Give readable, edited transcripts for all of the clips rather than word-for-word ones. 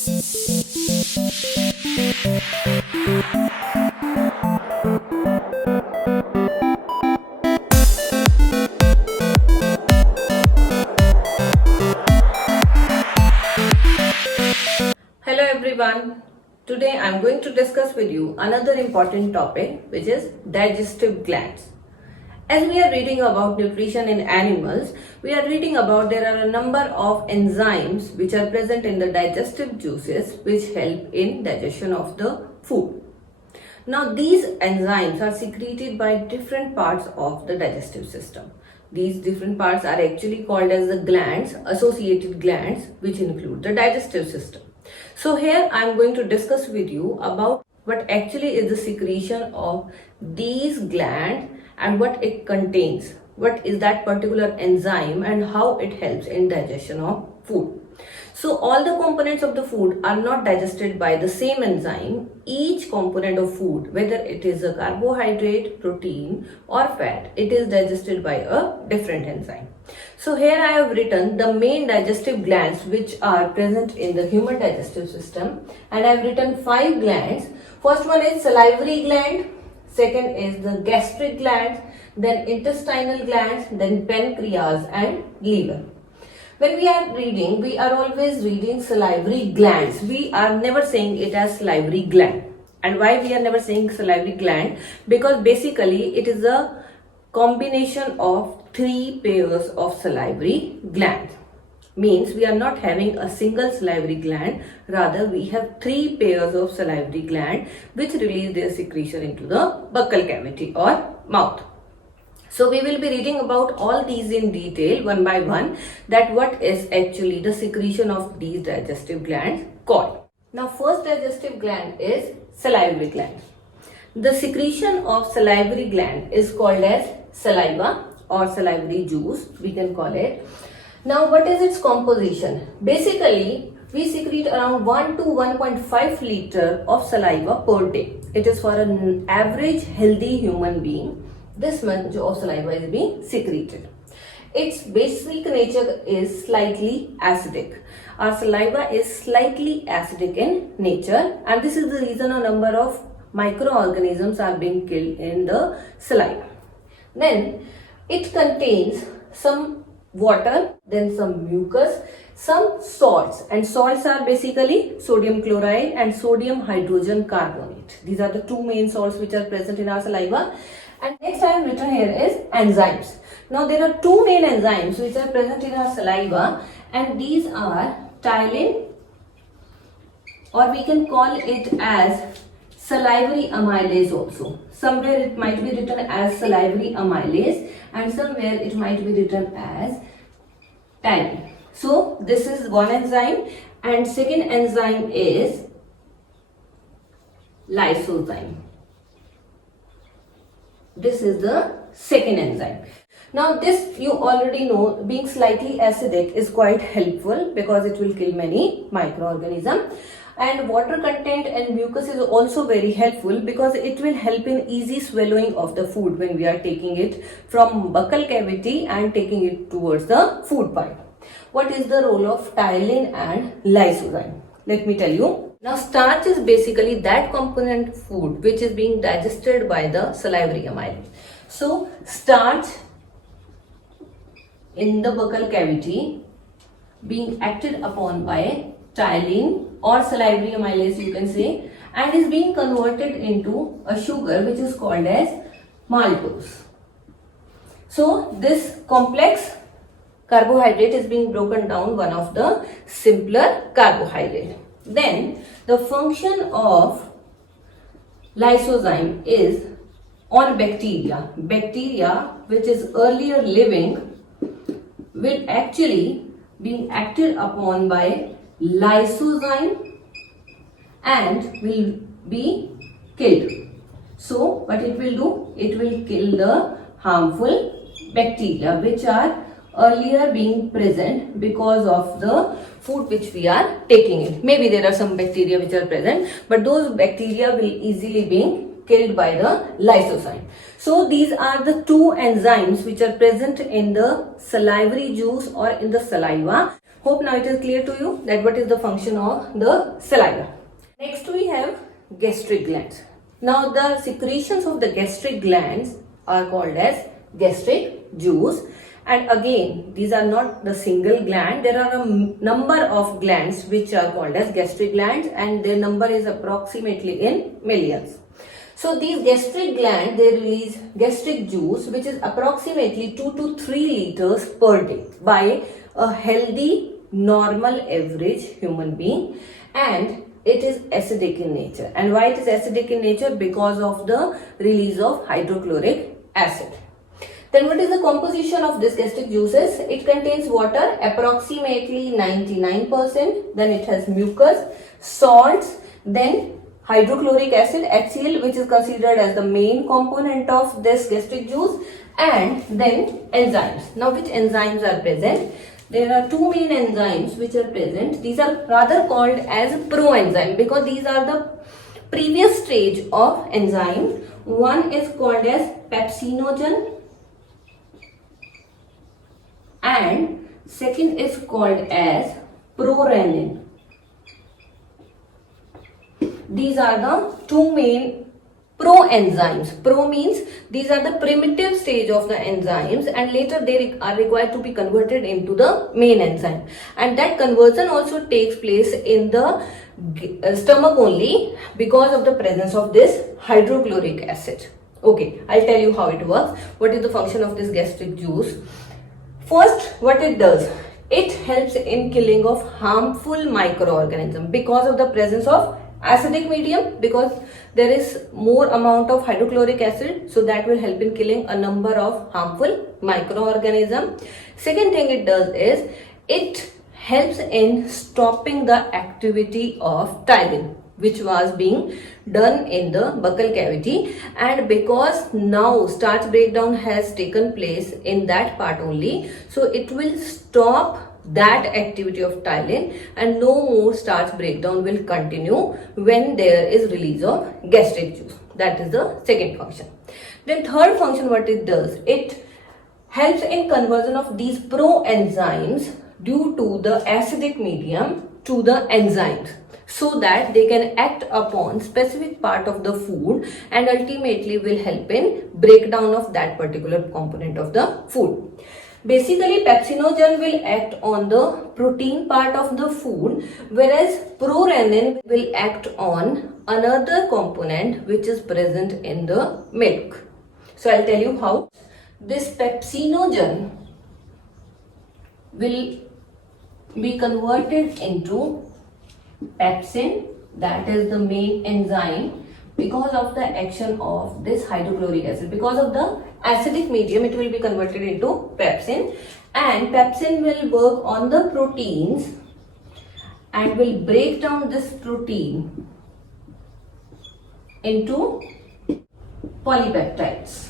Hello everyone. Today I am going to discuss with you another important topic, which is digestive glands. As we are reading about nutrition in animals, we are reading about there are a number of enzymes which are present in the digestive juices which help in digestion of the food. Now these enzymes are secreted by different parts of the digestive system. These different parts are actually called as the glands, associated glands, which include the digestive system. So here I am going to discuss with you about what actually is the secretion of these glands and what it contains, what is that particular enzyme and how it helps in digestion of food. So all the components of the food are not digested by the same enzyme. Each component of food, whether it is a carbohydrate, protein or fat, it is digested by a different enzyme. So here I have written the main digestive glands which are present in the human digestive system, and I have written 5 glands. First one is salivary gland, second is the gastric gland, then intestinal glands, then pancreas and liver. When we are reading, we are always reading salivary glands. We are never saying it as salivary gland. And why we are never saying salivary gland? Because basically it is a combination of 3 pairs of salivary glands. Means we are not having a single salivary gland, rather we have 3 pairs of salivary gland which release their secretion into the buccal cavity or mouth. So we will be reading about all these in detail one by one, that what is actually the secretion of these digestive glands called. Now first digestive gland is salivary gland. The secretion of salivary gland is called as saliva or salivary juice, we can call it. Now what is its composition? Basically we secrete around 1 to 1.5 liter of saliva per day. It is for an average healthy human being. This much of saliva is being secreted. Its basic nature is slightly acidic. Our saliva is slightly acidic in nature, and this is the reason a number of microorganisms are being killed in the saliva. Then it contains some water, then some mucus, some salts, and salts are basically sodium chloride and sodium hydrogen carbonate. These are the 2 main salts which are present in our saliva. And next I have written here is enzymes. Now there are 2 main enzymes which are present in our saliva, and these are ptyalin, or we can call it as salivary amylase also. Somewhere it might be written as salivary amylase and somewhere it might be written as ptyalin. So this is one enzyme, and second enzyme is lysozyme. This is the second enzyme. Now this you already know, being slightly acidic is quite helpful because it will kill many microorganisms, and water content and mucus is also very helpful because it will help in easy swallowing of the food when we are taking it from buccal cavity and taking it towards the food pipe. What is the role of ptyalin and lysozyme? Let me tell you. Now starch is basically that component of food which is being digested by the salivary amylase. So starch in the buccal cavity being acted upon by ptyalin or salivary amylase, you can say, and is being converted into a sugar which is called as maltose. So this complex carbohydrate is being broken down one of the simpler carbohydrate. Then the function of lysozyme is on bacteria. Bacteria which is earlier living will actually be acted upon by lysozyme and will be killed. So what it will do? It will kill the harmful bacteria which are earlier being present because of the food which we are taking in. Maybe there are some bacteria which are present, but those bacteria will easily be killed by the lysozyme. So these are the 2 enzymes which are present in the salivary juice or in the saliva Hope now it is clear to you that what is the function of the saliva. Next we have gastric glands. Now the secretions of the gastric glands are called as gastric juice, and again these are not the single gland. There are a number of glands which are called as gastric glands, and their number is approximately in millions. So these gastric glands, they release gastric juice which is approximately 2 to 3 liters per day by a healthy normal average human being, and it is acidic in nature. And why it is acidic in nature? Because of the release of hydrochloric acid. Then what is the composition of this gastric juices? It contains water approximately 99%, then it has mucus, salts, then hydrochloric acid HCl, which is considered as the main component of this gastric juice, and then enzymes. Now which enzymes are present? There are two main enzymes which are present. These are rather called as proenzyme because these are the previous stage of enzyme. One is called as pepsinogen and second is called as prorenin. These are the two main proenzymes. Pro means these are the primitive stage of the enzymes, and later they are required to be converted into the main enzyme, and that conversion also takes place in the stomach only because of the presence of this hydrochloric acid. Okay, I'll tell you how it works. What is the function of this gastric juice? First, what it does, it helps in killing of harmful microorganisms because of the presence of acidic medium, because there is more amount of hydrochloric acid, so that will help in killing a number of harmful microorganisms. Second thing it does is it helps in stopping the activity of ptyalin, which was being done in the buccal cavity, and because now starch breakdown has taken place in that part only, so it will stop that activity of ptyalin and no more starch breakdown will continue when there is release of gastric juice. That is the second function. Then third function, what it does, it helps in conversion of these proenzymes due to the acidic medium to the enzymes, so that they can act upon specific part of the food and ultimately will help in breakdown of that particular component of the food. Basically, pepsinogen will act on the protein part of the food, whereas prorenin will act on another component which is present in the milk. So I'll tell you how. This pepsinogen will be converted into pepsin, that is the main enzyme, because of the action of this hydrochloric acid. Because of the acidic medium, it will be converted into pepsin, and pepsin will work on the proteins and will break down this protein into polypeptides.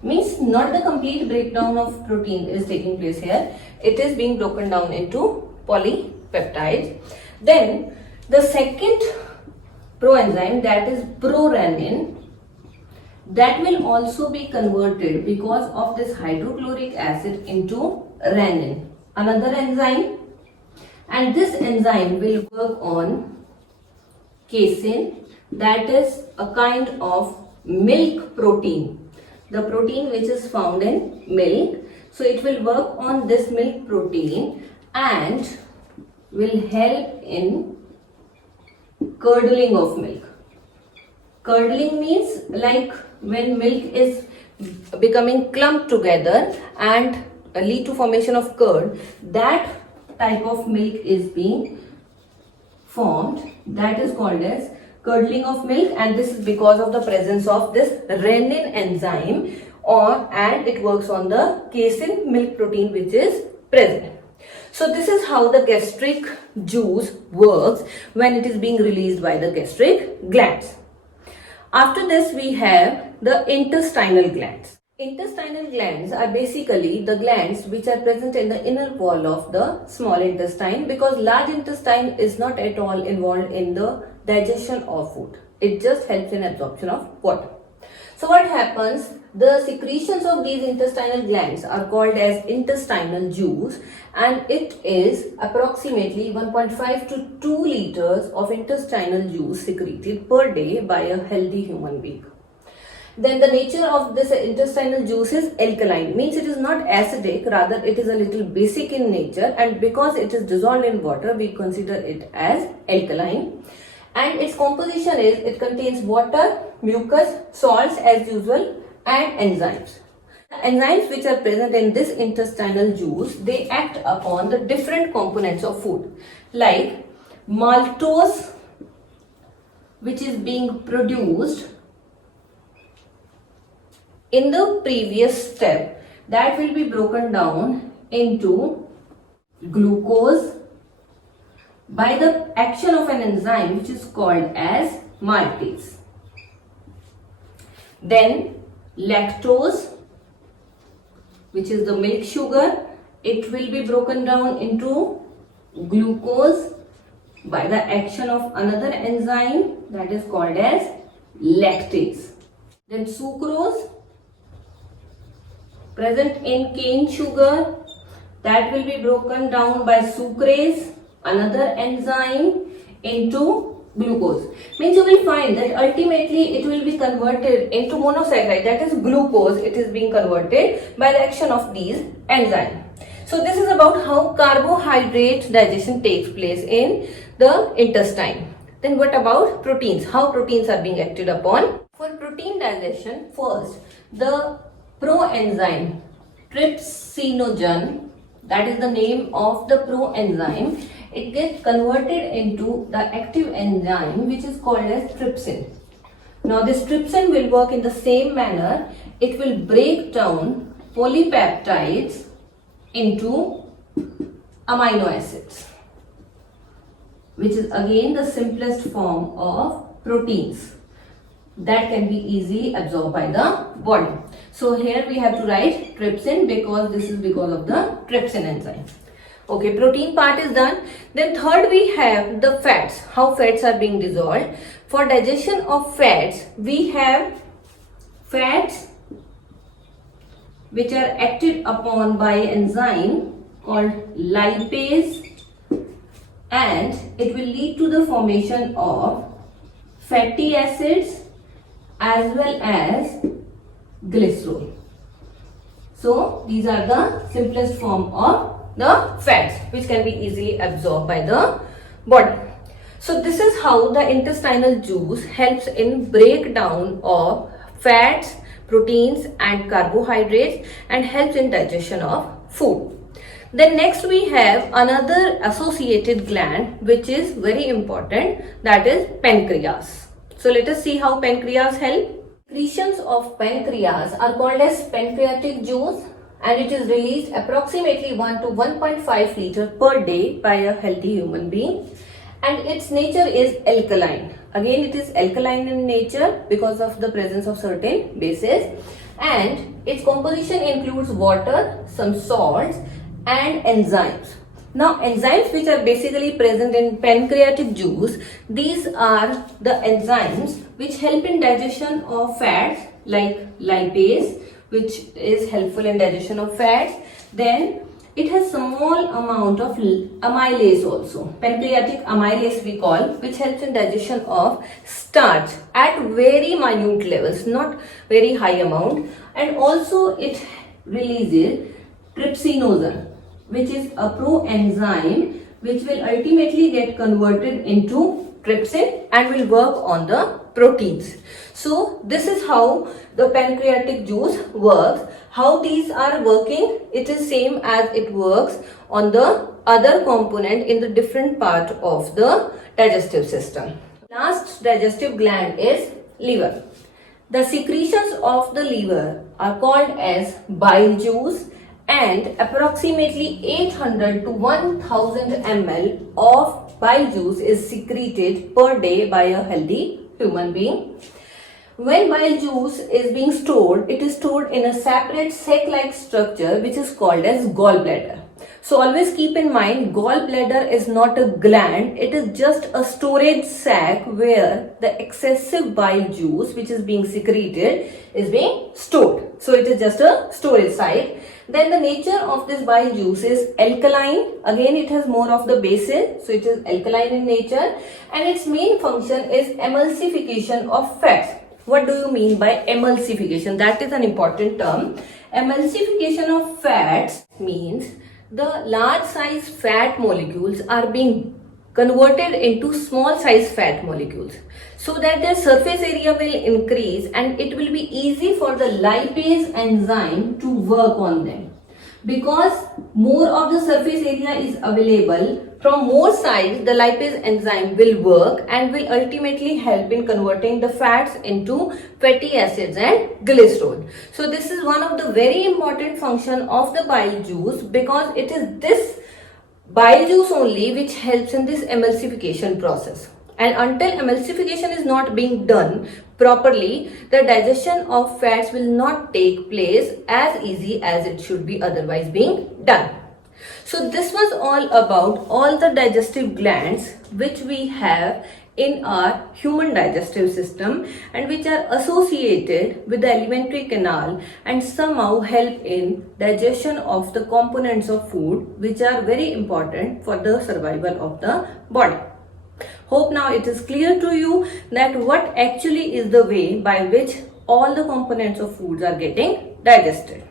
Means not the complete breakdown of protein is taking place here, it is being broken down into polypeptides. Then the second proenzyme, that is prorenin, that will also be converted because of this hydrochloric acid into renin, another enzyme, and this enzyme will work on casein, that is a kind of milk protein, the protein which is found in milk. So it will work on this milk protein and will help in curdling of milk. Curdling means like when milk is becoming clumped together and lead to formation of curd, that type of milk is being formed, that is called as curdling of milk, and this is because of the presence of this renin enzyme, and it works on the casein milk protein which is present. So this is how the gastric juice works when it is being released by the gastric glands. After this we have the intestinal glands. Intestinal glands are basically the glands which are present in the inner wall of the small intestine, because large intestine is not at all involved in the digestion of food. It just helps in absorption of water. So what happens? The secretions of these intestinal glands are called as intestinal juice, and it is approximately 1.5 to 2 liters of intestinal juice secreted per day by a healthy human being. Then the nature of this intestinal juice is alkaline, means it is not acidic, rather it is a little basic in nature, and because it is dissolved in water, we consider it as alkaline. And its composition is, it contains water, mucus, salts as usual, and enzymes. The enzymes which are present in this intestinal juice, they act upon the different components of food, like maltose, which is being produced in the previous step, that will be broken down into glucose by the action of an enzyme which is called as maltase. Then lactose, which is the milk sugar, it will be broken down into glucose by the action of another enzyme that is called as lactase. Then sucrose, present in cane sugar, that will be broken down by sucrase, another enzyme, into glucose. Means you will find that ultimately it will be converted into monosaccharide, that is glucose. It is being converted by the action of these enzymes. So this is about how carbohydrate digestion takes place in the intestine. Then what about proteins? How proteins are being acted upon? For protein digestion, first the proenzyme trypsinogen, that is the name of the proenzyme, it gets converted into the active enzyme which is called as trypsin. Now this trypsin will work in the same manner. It will break down polypeptides into amino acids, which is again the simplest form of proteins that can be easily absorbed by the body. So here we have to write trypsin because this is because of the trypsin enzyme. Okay, protein part is done. Then third we have the fats, how fats are being dissolved. For digestion of fats, we have fats which are acted upon by enzyme called lipase, and it will lead to the formation of fatty acids as well as glycerol. So these are the simplest form of the fats which can be easily absorbed by the body. So this is how the intestinal juice helps in breakdown of fats, proteins and carbohydrates and helps in digestion of food. Then next we have another associated gland which is very important, that is pancreas. So let us see how pancreas help. Secretions of pancreas are called as pancreatic juice, and it is released approximately 1 to 1.5 liter per day by a healthy human being, and its nature is alkaline. Again it is alkaline in nature because of the presence of certain bases, and its composition includes water, some salts and enzymes. Now enzymes which are basically present in pancreatic juice, these are the enzymes which help in digestion of fats like lipase, which is helpful in digestion of fats. Then it has small amount of amylase also, pancreatic amylase we call, which helps in digestion of starch at very minute levels, not very high amount. And also it releases trypsinogen, which is a proenzyme which will ultimately get converted into trypsin and will work on the proteins. So this is how the pancreatic juice works. How these are working, it is same as it works on the other component in the different part of the digestive system. Last digestive gland is liver. The secretions of the liver are called as bile juice, and approximately 800 to 1000 ml of bile juice is secreted per day by a healthy human being. When bile juice is being stored, it is stored in a separate sac-like structure which is called as gallbladder. So always keep in mind, gallbladder is not a gland, it is just a storage sac where the excessive bile juice which is being secreted is being stored. So it is just a storage site. Then the nature of this bile juice is alkaline. Again, it has more of the bases, so it is alkaline in nature, and its main function is emulsification of fats. What do you mean by emulsification? That is an important term. Emulsification of fats means the large size fat molecules are being converted into small size fat molecules so that their surface area will increase and it will be easy for the lipase enzyme to work on them. Because more of the surface area is available, from more sides the lipase enzyme will work and will ultimately help in converting the fats into fatty acids and glycerol. So this is one of the very important function of the bile juice, because it is this bile juice only which helps in this emulsification process. And until emulsification is not being done properly, the digestion of fats will not take place as easy as it should be otherwise being done. So this was all about all the digestive glands which we have in our human digestive system and which are associated with the alimentary canal and somehow help in digestion of the components of food which are very important for the survival of the body. Hope now it is clear to you that what actually is the way by which all the components of foods are getting digested.